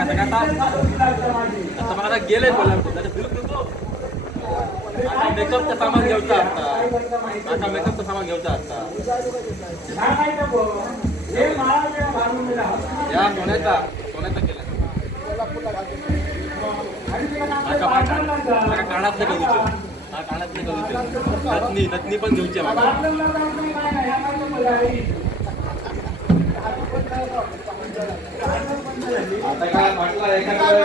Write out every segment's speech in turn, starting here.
kata-kata kata-kata gelen boleh मेकअपचं सामान घेऊचा असता आता मेकअपचं सामान घेऊचा असता या सोन्याचा सोन्याचा केला. कानातलं घेऊचे हा कानातलं घेऊचे नथनी पण घेऊचे आता काय म्हटलं एखाद्या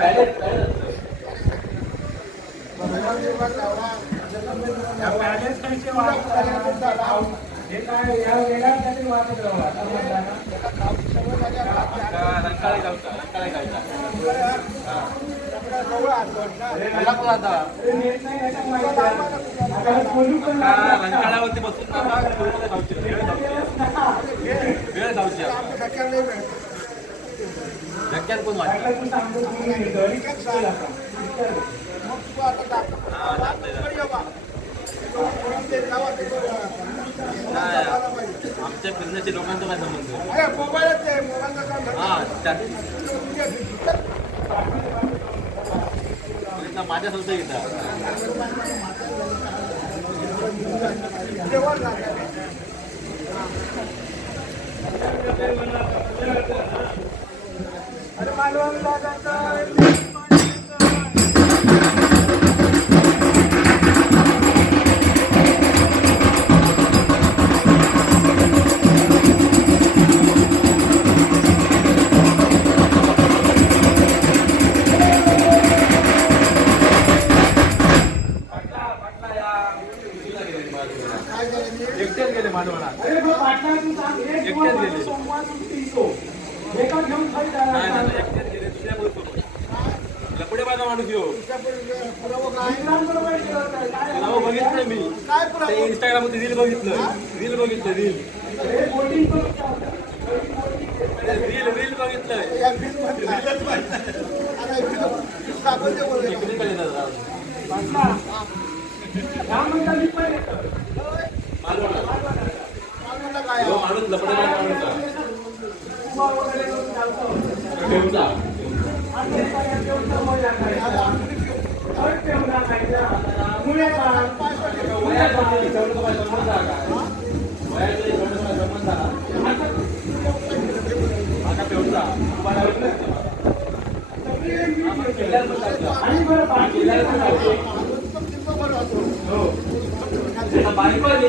Gracias. पण आमच्या फिरण्याचे लोकांचं काय संबंध हा माझ्या संस्था घेतात एकट्यात गेले मालवणात एकट्यात गेले एका घेऊन खाली लपडे माणूस बघितलं मी. काय इंस्टाग्राममध्ये रील बघितलं. रील बघितलं रील रील रील बघितलं माणूस लपडे माणूस 배우자. वयासाठी जवळपास जन्म जागा वयाची जवळपास जन्म जागा आता तेवढा तुम्हाला आणि बरं पाणी बायको आली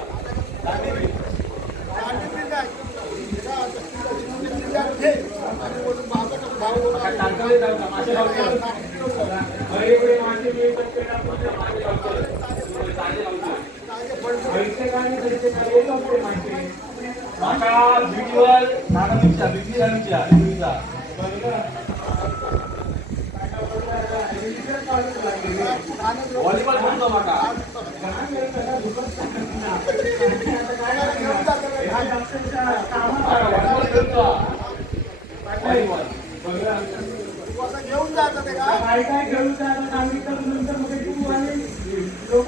व्हॉलीबॉल म्हणतो माका व्हॉलीबॉल खेळतो व्हॉलीबॉल घेऊन जायचं ते का काय काय घेऊन जायचं सांगितलं नंतर मग ते आणि लोक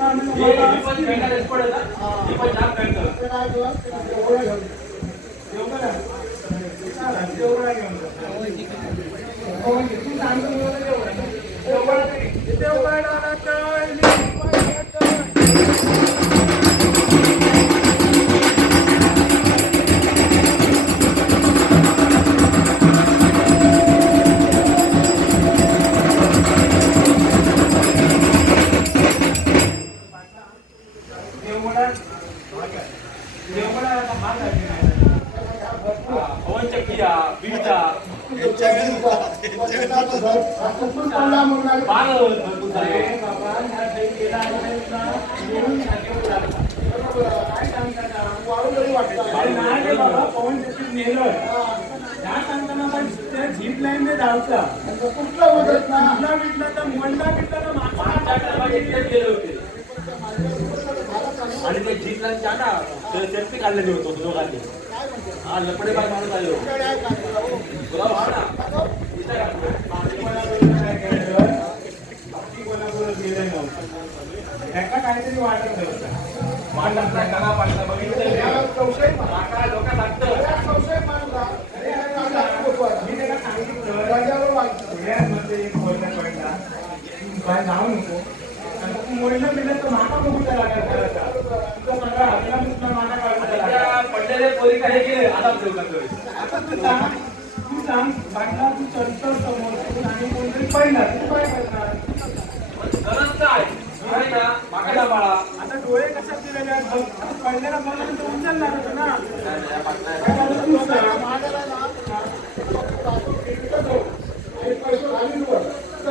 झीप लाईन धावता कुठलं मदत ना कुठला तर मोंडा विकला तर गेले होते आणि ते जीपला ना सेल्फी काढलेली होतो दोघांनी. हा लपडे बाय माणूस आलो हो. तुला भाव हो, ना. इथं काहीतरी वाटत नव्हतं वाटत नाही करा पाहिजे बघितलं माका लोक मी त्याला सांगितलं पुण्यामध्ये एक पडला. जाऊ नको. पडलेले पोरी काही केले आता तू सांग तू सांग बाटला तू चढतो समोर आणि कोणतरी पडला तू काय करणार? गरज काय नाही ना माका ना बाळा. आता डोळे कशा दिलेले आहेत पडलेला तर उचलणार होतं ना.